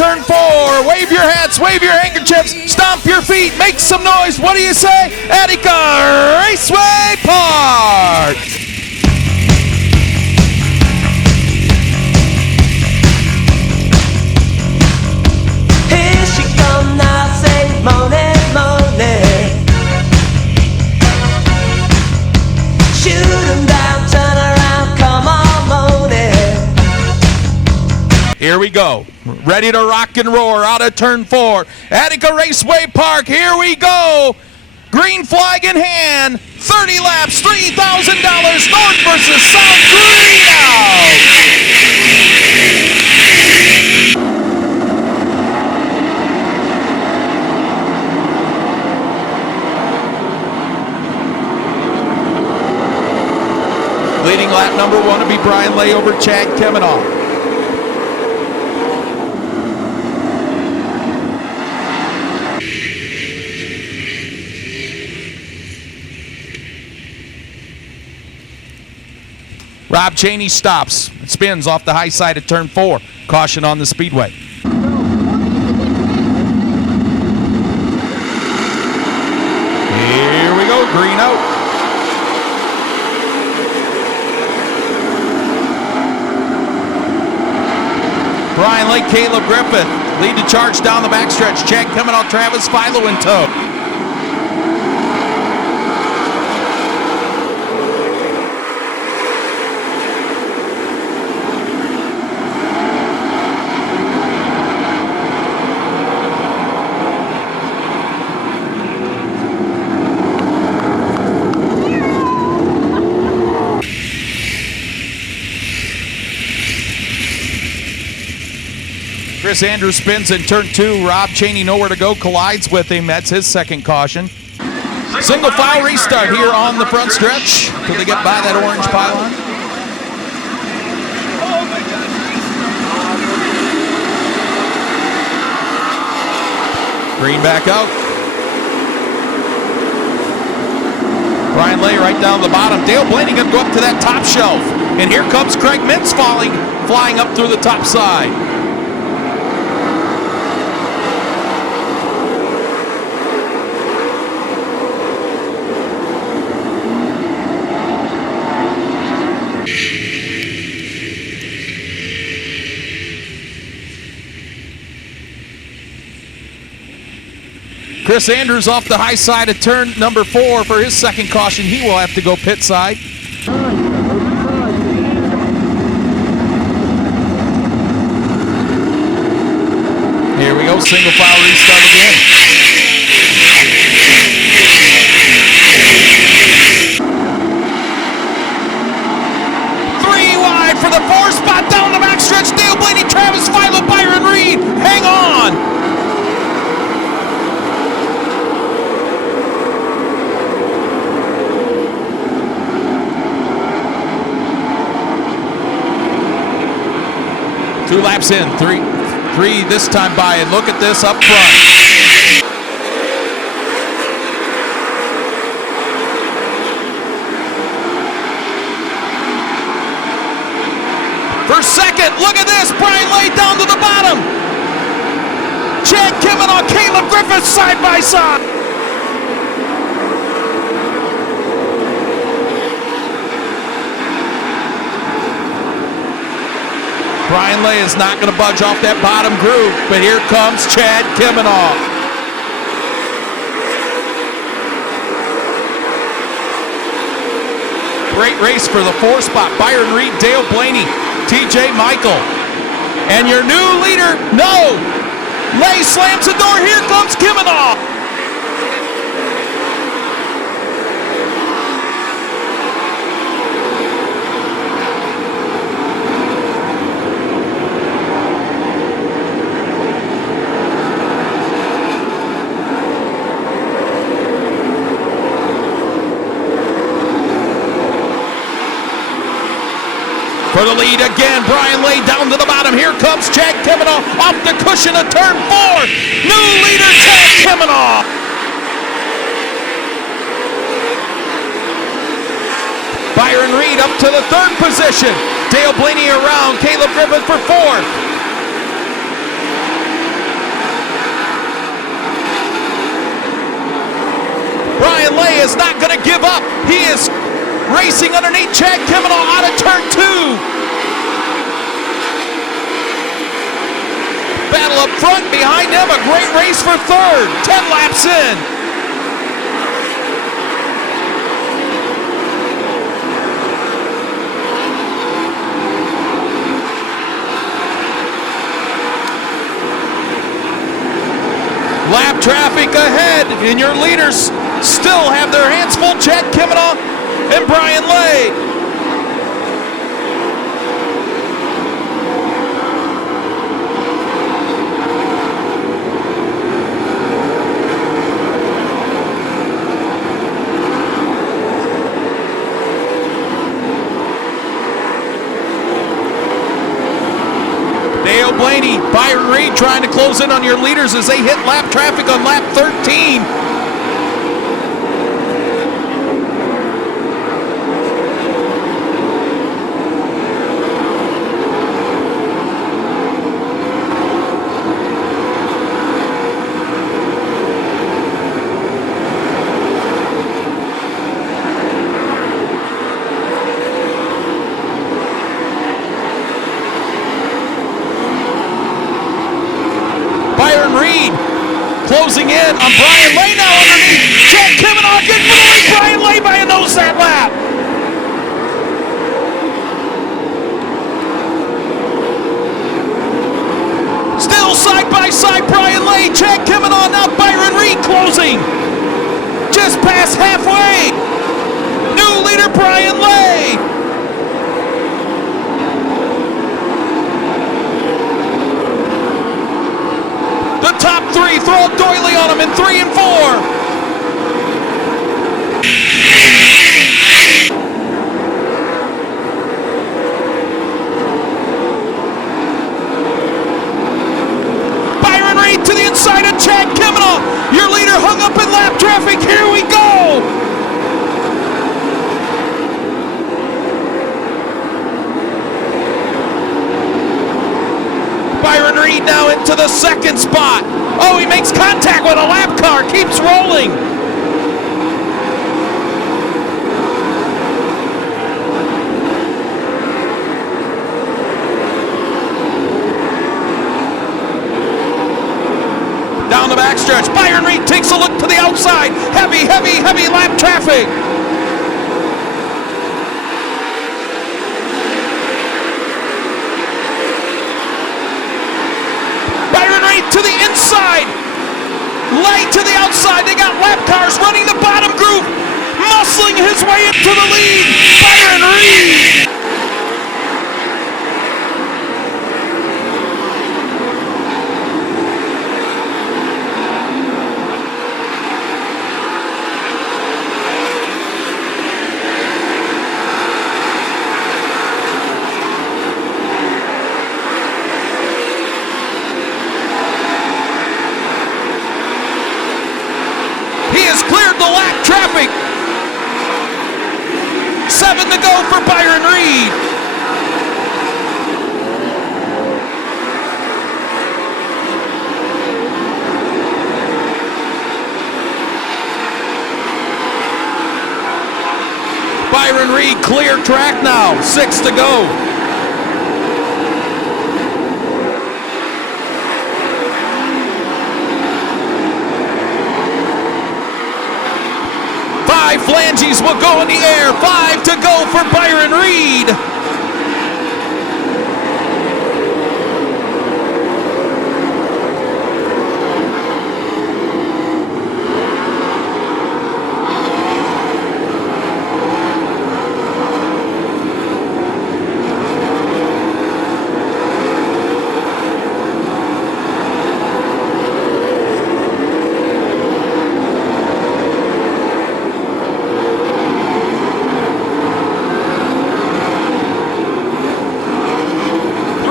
turn 4. Wave your hats, wave your handkerchiefs, stomp your feet, make some noise. What do you say? Attica Raceway Park. Here she come now, say money, money. Shoot 'em down, turn around, come on, money. Here we go. Ready to rock and roar out of turn 4. Attica Raceway Park, here we go. Green flag in hand, 30 laps, $3,000, North versus South, green out. Leading lap number 1 will be Brian Lay over Chad Kemenoff. Rob Cheney stops, spins off the high side of turn 4. Caution on the speedway. Here we go, green out. Brian Lake, Caleb Griffith lead the charge down the backstretch. Chad Kemenoff, Travis Philo in tow. Chris Andrews spins in turn 2. Rob Cheney nowhere to go, collides with him. That's his second caution. Single file restart here on the front stretch till they get by that orange pylon. Green back out. Brian Lay right down the bottom. Dale Blaney going to go up to that top shelf. And here comes Craig Mintz flying up through the top side. Chris Andrews off the high side of turn number 4 for his second caution. He will have to go pit side. Here we go, single file restart again. Three wide for the 4 spot down the backstretch. Dale Blaney, Travis Philo, Byron Reed. Hang on. Two laps in, three this time by, and look at this up front. For second, look at this, Brian Lay down to the bottom. Chad Kemenoff, Caleb Griffith side by side. Brian Lay is not going to budge off that bottom groove, but here comes Chad Kemenoff. Great race for the 4 spot. Byron Reed, Dale Blaney, TJ Michael. And your new leader, no! Lay slams the door, here comes Kemenoff. For the lead again, Brian Lay down to the bottom. Here comes Chad Kemenoff off the cushion of turn 4. New leader, Chad Kemenoff. Byron Reed up to the 3rd position. Dale Blaney around. Caleb Griffith for 4th. is not going to give up. He is racing underneath Chad Kiminal out of turn 2. Battle up front behind him, a great race for third. 10 laps in. Lap traffic ahead, and your leaders still have their hands full. Chad Kiminal and Brian Lay. Dale Blaney, Byron Reed trying to close in on your leaders as they hit lap traffic on lap 13. Byron Reed closing in on Brian Lay now underneath. Chad Kiminal getting for the lead. Brian Lay by a nose that lap. Still side by side, Brian Lay, Chad Kiminal, now Byron Reed closing. Just past halfway. New leader, Brian Lay. The top 3 throw a doily on them in 3 and 4. Byron Reed to the inside of Chad Kiminal. Your leader hung up in lap traffic. Here we go. Byron Reed now into the second spot. Oh, he makes contact with a lap car, keeps rolling. Down the backstretch, Byron Reed takes a look to the outside. Heavy lap traffic. To the inside, Lay to the outside. They got lap cars running the bottom group, muscling his way into the lead. Byron Reed. Cleared the lap traffic. 7 to go for Byron Reed. Byron Reed clear track now. 6 to go. Flanges will go in the air. 5 to go for Byron Reed.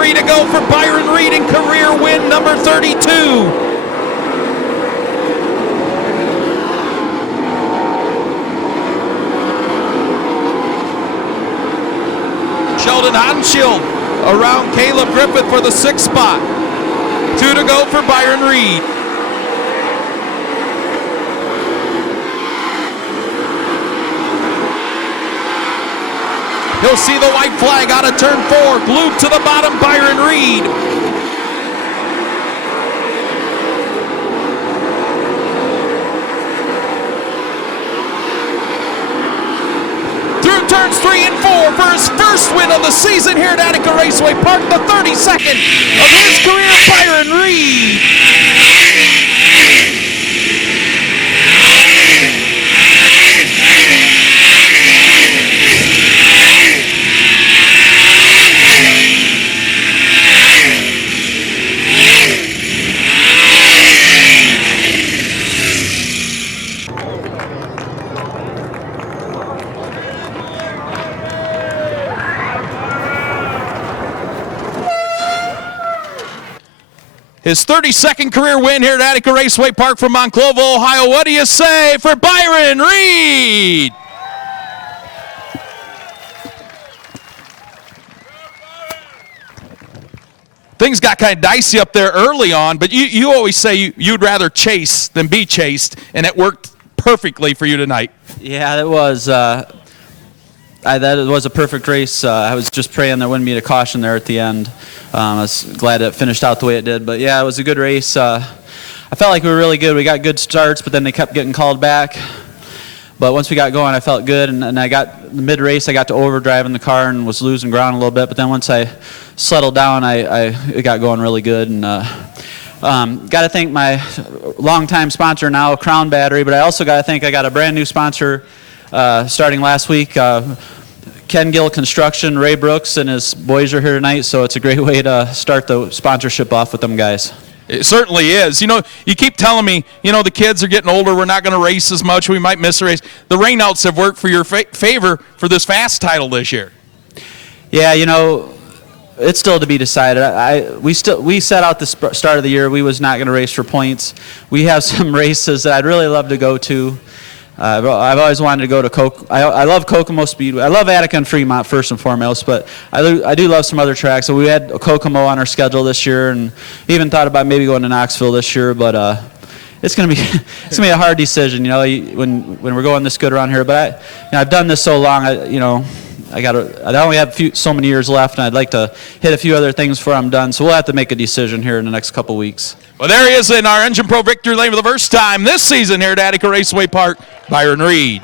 To go for Byron Reed in career win number 32. Sheldon Haudenschild around Caleb Griffith for the 6th spot. 2 to go for Byron Reed. He'll see the white flag out of turn 4. Glued to the bottom, Byron Reed. Through turns 3 and 4 for his first win of the season here at Attica Raceway Park, the 32nd of his career, Byron Reed. His 32nd career win here at Attica Raceway Park from Monclova, Ohio. What do you say for Byron Reed? Things got kind of dicey up there early on, but you always say you'd rather chase than be chased, and it worked perfectly for you tonight. Yeah, it was. That was a perfect race. I was just praying there wouldn't be a caution there at the end. I was glad it finished out the way it did. But yeah, it was a good race. I felt like we were really good. We got good starts, but then they kept getting called back. But once we got going, I felt good, and I got the mid-race. I got to overdrive in the car and was losing ground a little bit. But then once I settled down, it got going really good. And got to thank my longtime sponsor now, Crown Battery. But I also got to thank I got a brand new sponsor starting last week. Ken Gill Construction, Ray Brooks, and his boys are here tonight, so it's a great way to start the sponsorship off with them guys. It certainly is. You know, you keep telling me, you know, the kids are getting older, we're not going to race as much, we might miss a race. The rainouts have worked for your favor for this fast title this year. Yeah, you know, it's still to be decided. We set out the start of the year, we was not going to race for points. We have some races that I'd really love to go to. I've always wanted to go to I love Kokomo Speedway. I love Attica and Fremont first and foremost, but I do love some other tracks. So we had Kokomo on our schedule this year, and even thought about maybe going to Knoxville this year. But it's gonna be a hard decision, you know, when we're going this good around here. But I've done this so long, I only have so many years left, and I'd like to hit a few other things before I'm done. So we'll have to make a decision here in the next couple weeks. Well, there he is in our Engine Pro victory lane for the first time this season here at Attica Raceway Park, Byron Reed.